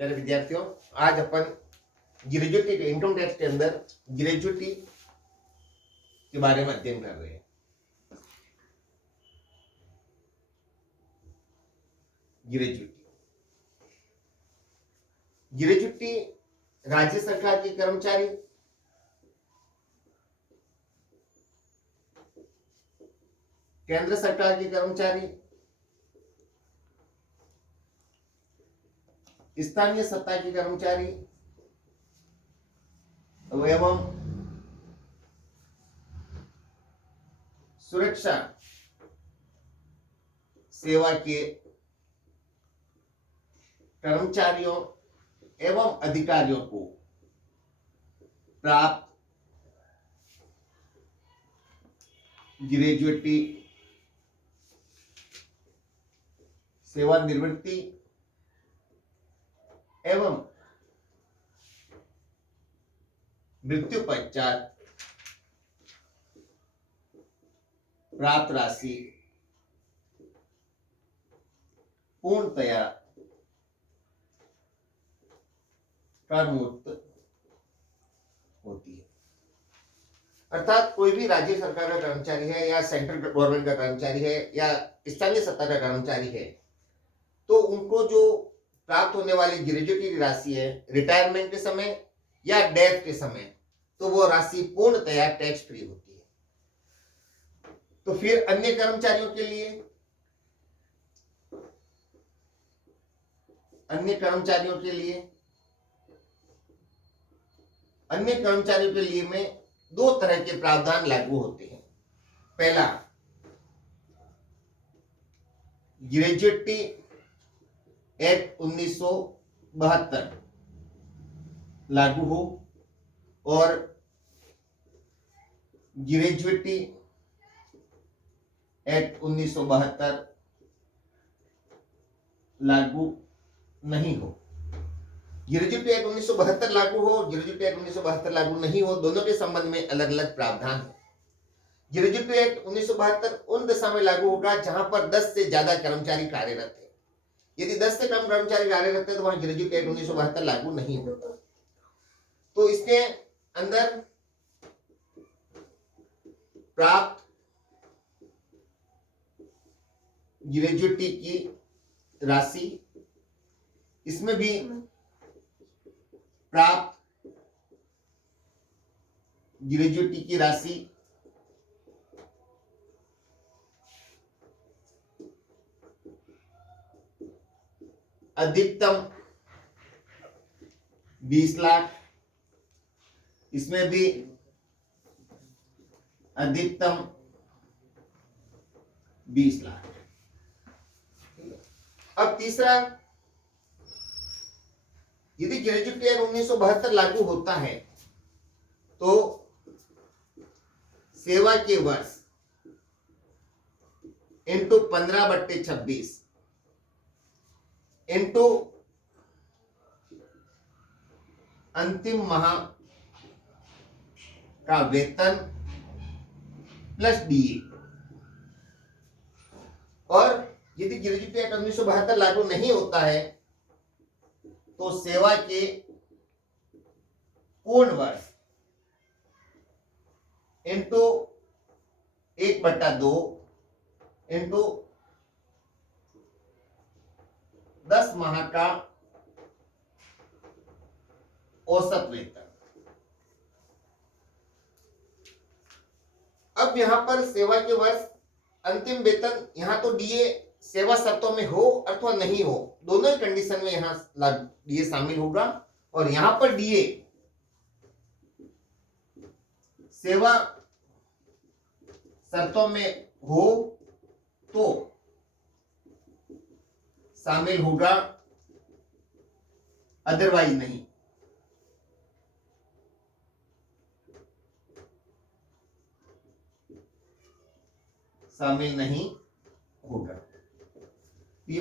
प्यारे विद्यार्थियों, आज अपन ग्रेजुएटी के इनकम टैक्स के अंदर ग्रेजुएटी के बारे में अध्ययन कर रहे हैं। ग्रेजुएटी राज्य सरकार के कर्मचारी, केंद्र सरकार के कर्मचारी, स्थानीय सत्ता के कर्मचारी एवं सुरक्षा सेवा के कर्मचारियों एवं अधिकारियों को प्राप्त ग्रेजुएटी सेवानिवृत्ति एवं मृत्यु पश्चात प्राप्त राशि पूर्णतया कर मुक्त होती है। अर्थात कोई भी राज्य सरकार का कर्मचारी है या सेंट्रल गवर्नमेंट का कर्मचारी है या स्थानीय सत्ता का कर्मचारी है, तो उनको जो प्राप्त होने वाली ग्रेजुएटी की राशि है रिटायरमेंट के समय या डेथ के समय, तो वो राशि पूर्णतया टैक्स फ्री होती है। तो फिर अन्य कर्मचारियों के लिए अन्य कर्मचारियों के लिए में दो तरह के प्रावधान लागू होते हैं। पहला, ग्रेजुएटी एक्ट 1972 लागू हो और ग्रेजुएटी एक्ट 1972 लागू नहीं हो। ग्रेजुएटी एक्ट 1972 लागू हो, ग्रेजुएटी एक्ट 1972 लागू नहीं हो, दोनों के संबंध में अलग अलग प्रावधान है। ग्रेजुएटी एक्ट 1972 उन दशा में लागू होगा जहां पर 10 से ज्यादा कर्मचारी कार्यरत है। यदि 10 से कम कर्मचारी कार्यरत है तो वहां ग्रेजुएटी एक्ट 1972 लागू नहीं होता। तो इसके अंदर प्राप्त ग्रेजुएटी की राशि, इसमें भी प्राप्त ग्रेजुएटी की राशि अधिकतम 20 लाख, इसमें भी अधिकतम 20 लाख। अब तीसरा, यदि ग्रेजुएटी एक्ट 1972 लागू होता है तो सेवा के वर्ष इंटू 15/26 इंटू अंतिम माह का वेतन प्लस डीए। और यदि ग्रेजुएटी एक्ट 1972 लागू नहीं होता है तो सेवा के पूर्ण वर्ष इंटू 1/2 इंटू 10 माह का औसत वेतन। अब यहां पर सेवा के वर्ष अंतिम वेतन, यहां तो डीए सेवा शर्तों में हो अथवा नहीं हो, दोनों ही कंडीशन में यहां डीए शामिल होगा। और यहां पर डीए सेवा शर्तों में हो तो शामिल होगा, अदरवाइज नहीं। शामिल नहीं होगा। ये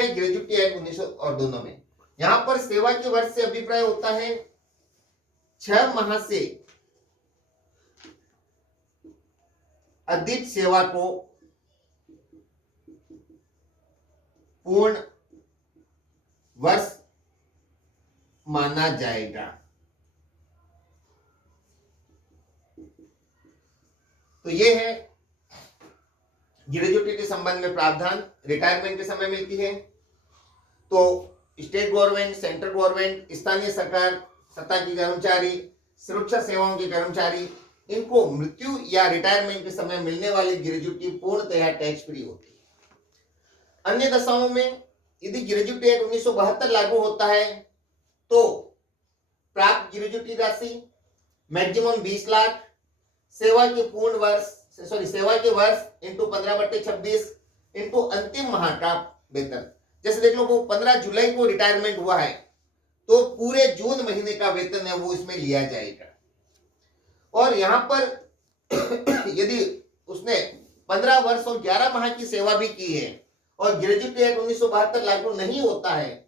है ग्रेजुएटी एक्ट 1900 और दोनों में। यहां पर सेवा के वर्ष से अभिप्राय होता है 6 माह से अधिक सेवा को पूर्ण वर्ष माना जाएगा। तो ये है ग्रेजुएटी के संबंध में प्रावधान। रिटायरमेंट के समय मिलती है तो स्टेट गवर्नमेंट, सेंट्रल गवर्नमेंट, स्थानीय सरकार सत्ता के कर्मचारी, सुरक्षा सेवाओं के कर्मचारी, इनको मृत्यु या रिटायरमेंट के समय मिलने वाली ग्रेजुएटी पूर्णतः टैक्स फ्री होती है। अन्य दशाओं में यदि ग्रेजुएटी एक्ट 1972 लागू होता है तो प्राप्त ग्रेजुएटी राशि मैक्सिमम 20 लाख, सेवा के वर्ष इंटू 15/26 इंटू अंतिम माह का वेतन। जैसे देख लो, वो 15 जुलाई को रिटायरमेंट हुआ है तो पूरे जून महीने का वेतन है वो इसमें लिया जाएगा। और यहां पर यदि उसने 15 वर्ष और 11 माह की सेवा भी की है और ग्रेजुएटी एक्ट 1972 लागू नहीं होता है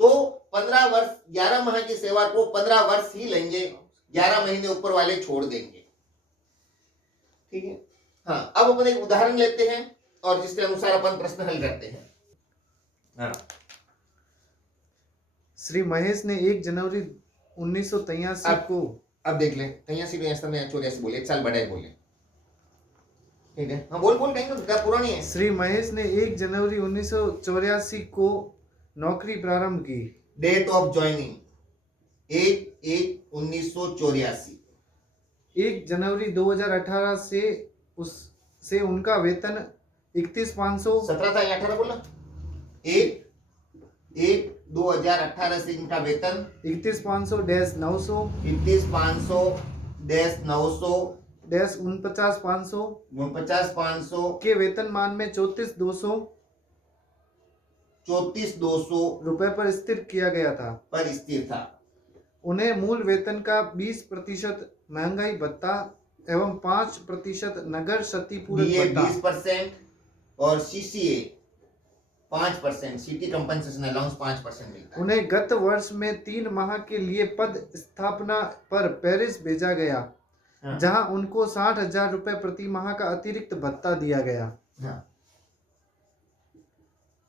तो 15 वर्ष 11 माह की सेवा को 15 वर्ष ही लेंगे, 11 महीने ऊपर वाले छोड़ देंगे। ठीक है। हाँ, अब अपन एक उदाहरण लेते हैं और जिसके अनुसार अपन प्रश्न हल करते हैं। हाँ। श्री महेश ने 1 जनवरी 1983 को, अब देख लें, 83 बोले, 1 साल बढ़ाए बोले। ठीक है। हाँ, बोल कहीं तो पूरा नहीं है। श्री महेश ने 1 जनवरी 1984 को नौकरी प्रारंभ की। Date of joining 1/1/1984। 1 जनवरी 2018 से उनका वेतन 31,500 17 था या 18 बोला? 1/1/2018 से इनका वेतन 31,500-900 31,500-900 49,500 के वेतनमान में 34,200 रुपए पर स्थिर किया गया था। पर स्थिर था। उन्हें मूल वेतन का 20% महंगाई भत्ता एवं 5% नगर क्षतिपूर्ति भत्ता 20% और सीसीए 5%, सिटी कंपनसेशन अलाउंस 5% मिलता है। उन्हें गत वर्ष में 3 माह के लिए पद स्थापना पर पेरिस भेजा गया। हाँ। जहां उनको 60,000 रुपए प्रति माह का अतिरिक्त भत्ता दिया गया। हाँ।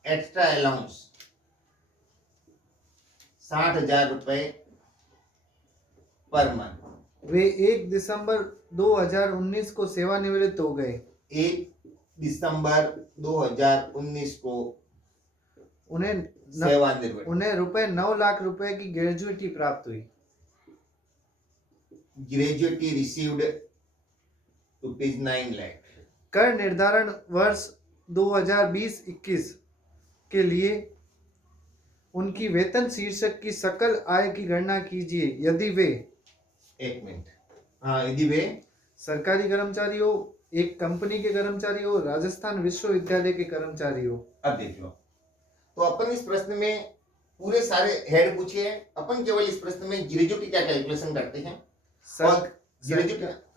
एक्स्ट्रा अलाउंस 60,000 रुपए पर मंथ। वे 1 दिसंबर 2019 को सेवानिवृत्त हो गए। 1 दिसंबर 2019 को उन्हें रुपए 9 लाख रुपए की ग्रेजुएटी प्राप्त हुई। Gratuity received ₹9 lakh. कर निर्धारण वर्ष 2020-21 के लिए उनकी वेतन शीर्षक की सकल आय की गणना कीजिए यदि वे, एक मिनट, हाँ, यदि वे सरकारी कर्मचारी हो, एक कंपनी के कर्मचारी हो, राजस्थान विश्वविद्यालय के कर्मचारी हो। अब देख लो, तो अपन इस प्रश्न में पूरे सारे हेड पूछे हैं, अपन केवल इस प्रश्न में ग्रेजुएटी क्या कैलकुलेशन करते हैं।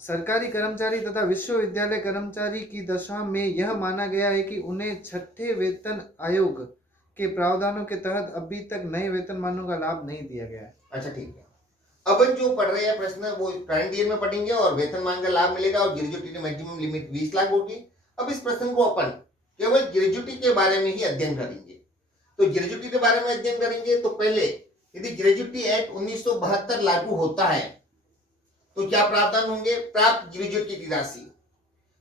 सरकारी कर्मचारी तथा विश्वविद्यालय कर्मचारी की दशा में यह माना गया है कि उन्हें छठे वेतन आयोग के प्रावधानों के तहत अभी तक नए वेतनमानों का लाभ नहीं दिया गया है। अच्छा, ठीक है। अपन जो पढ़ रहे हैं प्रश्न वो करंट ईयर में पढ़ेंगे और वेतनमान का लाभ मिलेगा और ग्रेजुएटी की मैक्सिमम लिमिट 20 लाख होगी। अब इस प्रश्न को अपन केवल ग्रेजुएटी के बारे में ही अध्ययन करेंगे। तो ग्रेजुएटी के बारे में अध्ययन करेंगे तो पहले यदि ग्रेजुएटी एक्ट 1972 लागू होता है तो क्या प्रावधान होंगे? प्राप्त ग्रेजुएटी की राशि,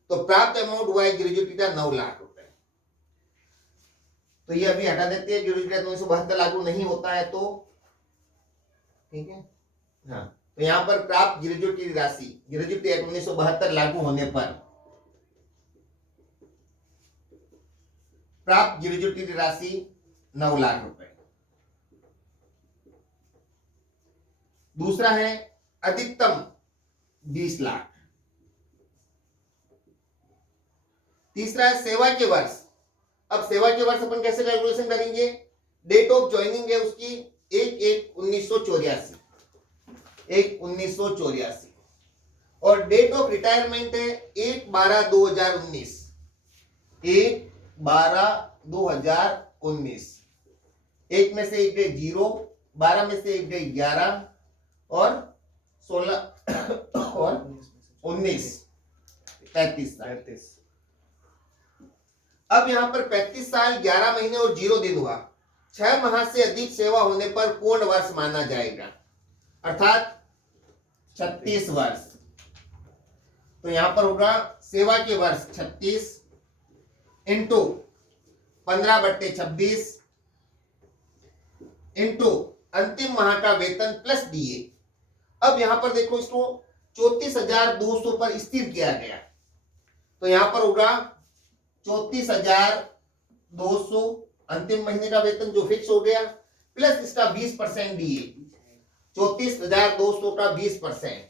तो प्राप्त अमाउंट हुआ है ग्रेजुएटी का 9 लाख रुपए। तो ये अभी हटा देते हैं, ग्रेजुएटी एक्ट 1972 लागू नहीं होता है तो, ठीक है। हाँ, तो यहाँ पर प्राप्त ग्रेजुएटी की राशि, ग्रेजुएटी एक्ट 1972 लागू होने पर प्राप्त ग्रेजुएटी की राशि 9 लाख रुपए। दूसरा है अधिकतम 20 लाख। तीसरा है सेवा के वर्ष। अब सेवा के वर्ष अपन कैसे कैलकुलेशन करेंगे? डेट ऑफ ज्वाइनिंग है उसकी 1/1/1984, 1/1984 और डेट ऑफ रिटायरमेंट है 1/12/2019, 1/12/2019। 1 में से 1 गए 0, 12 में से 1 गए 11 और 16 और 19, 35 साल। अब यहां पर 35 साल 11 महीने और 0 दिन हुआ 6 माह से अधिक सेवा होने पर पूर्ण वर्ष माना जाएगा, अर्थात 36 वर्ष। तो यहां पर होगा सेवा के वर्ष 36 इंटू 15/26 इंटू अंतिम माह का वेतन प्लस डीए। अब यहां पर देखो इसको 34,200 पर स्थिर किया गया, तो यहां पर होगा 34,200 अंतिम महीने का वेतन जो फिक्स हो गया, प्लस इसका 20% डीए, 34,200 का 20%,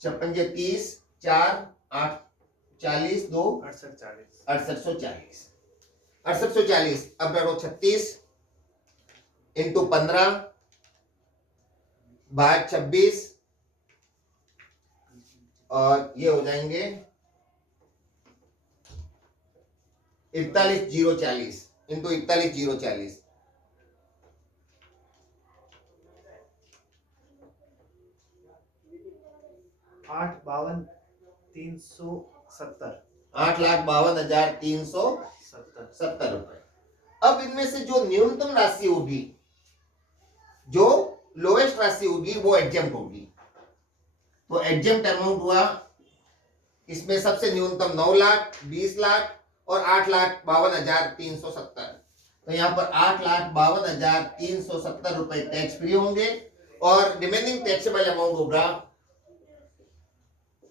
56 30 4 8 40 2 6840 6840। अब करो 36 इंटू 15 भाग 26 और ये हो जाएंगे 41,040 इंटू 41,040। 8,52,370 8,52,370 रुपए। अब इनमें से जो न्यूनतम राशि होगी, जो लोएस्ट राशि होगी, वो एग्जेम्प्ट होगी। तो एग्जेम्प्ट अमाउंट हुआ, इसमें सबसे न्यूनतम 9 लाख, 20 लाख और 8,52,370। तो यहाँ पर 8,52,370 रुपए टैक्स फ्री होंगे और रिमेनिंग टैक्सेबल अमाउंट होगा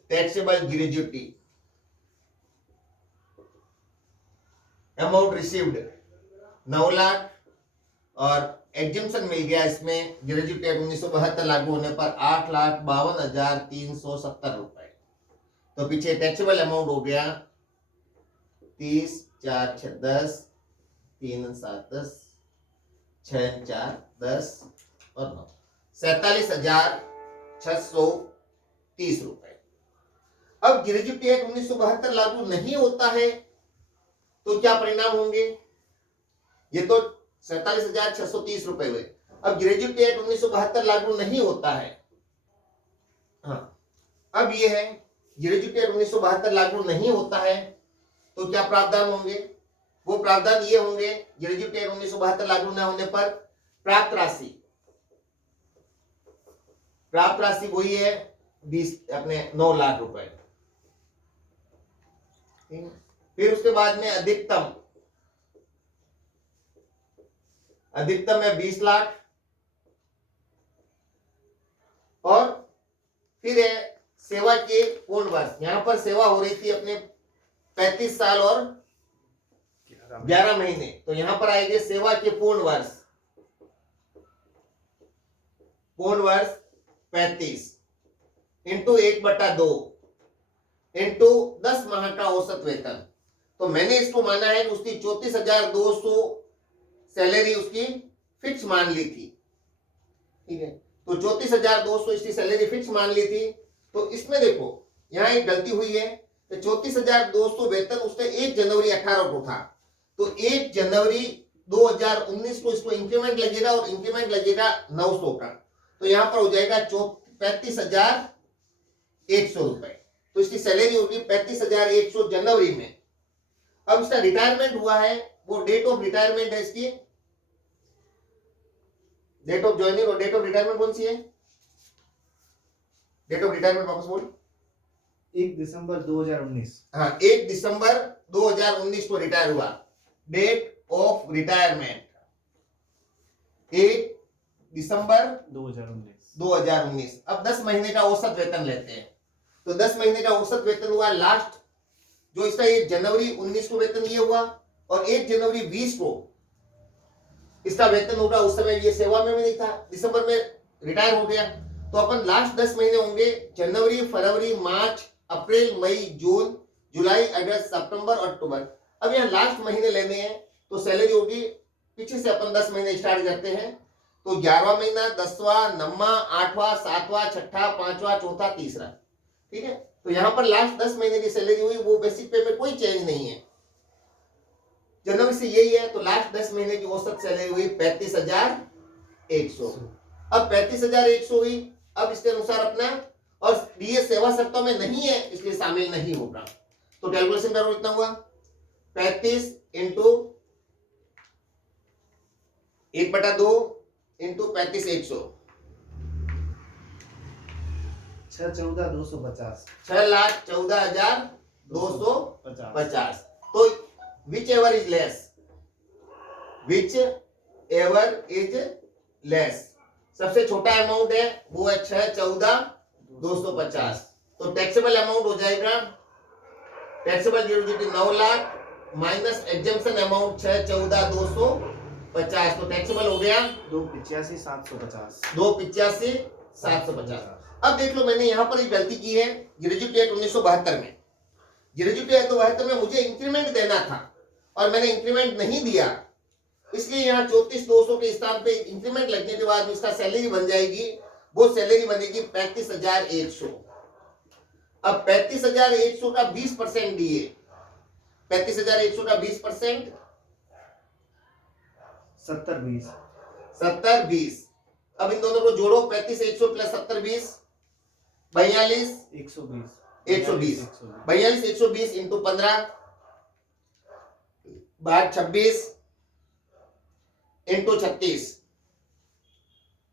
taxable gratuity amount received 9 lakh और एग्जेम्पशन मिल गया इसमें ग्रेजुटी एक्ट 1972 लागू होने पर 8,52,370 रुपए। तो पीछे टैक्सेबल अमाउंट हो गया 30 4 6 10 3 7 10 6 4 10 और 9 47,630 रुपए। अब ग्रेजुटी एक्ट 1972 लागू नहीं होता है तो क्या परिणाम होंगे? ये तो 47,630 रुपए हुए। अब ग्रेजुटी एक्ट 1972 लागू नहीं होता है, हाँ, अब ये है ग्रेजुटी एक्ट 1972 लागू नहीं होता है तो क्या प्रावधान होंगे? वो प्रावधान ये होंगे, ग्रेजुटी एक्ट 1972 लागू न होने पर प्राप्त राशि वही है 9 लाख रुपए। फिर उसके बाद में अधिकतम है 20 लाख और फिर है सेवा के पूर्ण वर्ष। यहां पर सेवा हो रही थी अपने 35 साल और 11 महीने, तो यहां पर आएंगे सेवा के पूर्ण वर्ष 35 इंटू 1/2 इंटू 10 माह का औसत वेतन। तो मैंने इसको माना है कि उसकी 34,200 सैलरी उसकी फिक्स मान ली थी, ठीक है। तो 34,200 इसकी सैलरी फिक्स मान ली थी। तो इसमें देखो यहाँ एक गलती हुई है, तो 34,200 वेतन उसने 1 जनवरी 18 को था, तो 1 जनवरी 2019 को इसको इंक्रीमेंट लगेगा और इंक्रीमेंट लगेगा 900 का, तो यहाँ पर हो जाएगा 35,100 रुपए। तो इसकी सैलरी होगी 35,100 जनवरी में। अब इसका रिटायरमेंट हुआ है, वो डेट ऑफ रिटायरमेंट है इसकी, डेट ऑफ ज्वाइनिंग और डेट ऑफ रिटायरमेंट कौन सी है? डेट ऑफ रिटायरमेंट वापस बोल। 1 दिसंबर 2019। हाँ, 1 दिसंबर 2019 को रिटायर हुआ। डेट ऑफ रिटायरमेंट 1 दिसंबर 2019। अब 10 महीने का औसत वेतन लेते हैं, तो 10 महीने का औसत वेतन हुआ लास्ट जो इसका 1 जनवरी 19 को वेतन ये हुआ और 1 जनवरी 20 को इसका वेतन होगा। उस समय ये सेवा में भी नहीं था, दिसंबर में रिटायर हो गया, तो अपन लास्ट 10 महीने होंगे जनवरी, फरवरी, मार्च, अप्रैल, मई, जून, जुलाई, अगस्त, सितंबर, अक्टूबर। अब यहाँ लास्ट महीने लेने हैं, तो सैलरी होगी, पीछे से अपन 10 महीने स्टार्ट करते हैं, तो 11वां महीना, 10वां, 9वां, 8वां, 7वां, 6ठा, 5वां, 4था, तीसरा, ठीक है। तो यहाँ पर लास्ट 10 महीने की सैलरी हुई, वो बेसिक पे में कोई चेंज नहीं है, जनवरी से यही है। तो लास्ट 10 महीने की औसत सैलरी हुई 35,100। अब 35,100 हुई, अब इसके अनुसार अपना, और ये सेवा शर्तों में नहीं है इसलिए शामिल नहीं होगा, तो कैलकुलेशन करो, इतना हुआ 35 इंटू 1/2 इंटू 35,100 6,14,250 6,14,250। तो which ever is less, which ever is less, सबसे छोटा अमाउंट है वो है 6,14,250। तो टैक्सेबल अमाउंट हो जाएगा, taxable duty 9 lakh minus exemption amount 6,14,250। तो टैक्सेबल हो गया 285,750 285,750। अब देख लो, मैंने यहां पर एक गलती की है। ग्रेजुएट एक्ट 1972 में, ग्रेजुएट एक्ट 1972 में मुझे इंक्रीमेंट देना था और मैंने इंक्रीमेंट नहीं दिया, इसलिए यहाँ 34,200 के स्थान पे इंक्रीमेंट लगने के बाद इसका सैलरी बन जाएगी, वो सैलरी बनेगी 35,100। अब 35,100 का 20% दिए, 35,100 का 20% 70-20 70-20। अब इन दोनों को जोड़ो, 35,100 प्लस 70-20 42,120 42,120 इंटू 15 भाग 26 इंटू 36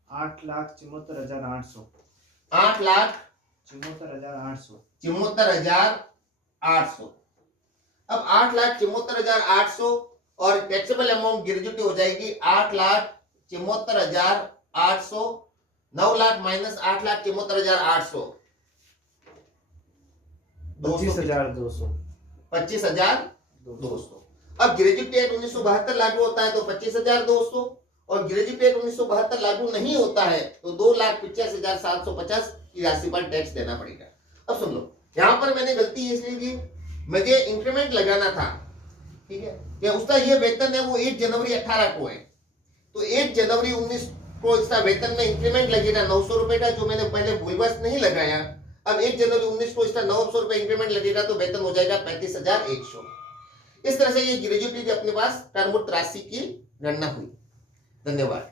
8,74,800 8,74,800। 74,800 अब 8,74,800 और टैक्सेबल अमाउंट ग्रेजुएटी हो जाएगी 8,74,800। 9 लाख माइनस 8,74,800 25,200 25,200। अब ग्रेजुएट एक्ट 1972 लागू होता है तो 25,200, और ग्रेजुएट एक्ट 1972 लागू नहीं होता है तो 2,85,750 की राशि पर टैक्स देना पड़ेगा। अब सुन लो, यहाँ पर मैंने गलती इसलिए की, मुझे इंक्रीमेंट लगाना था, ठीक है, कि उसका ये वेतन है वो 1 जनवरी 18 को है, तो 1 जनवरी 19 को इसका वेतन में इंक्रीमेंट लगेगा 900 रुपए का, जो मैंने पहले भूलवश नहीं लगाया। अब 1 जनवरी 19 को इसका 900 रुपए इंक्रीमेंट लगेगा तो वेतन हो जाएगा 35,100। इस तरह से ये ग्रेजुएटी अपने पास कर्मूर्त राशि की गणना हुई। धन्यवाद।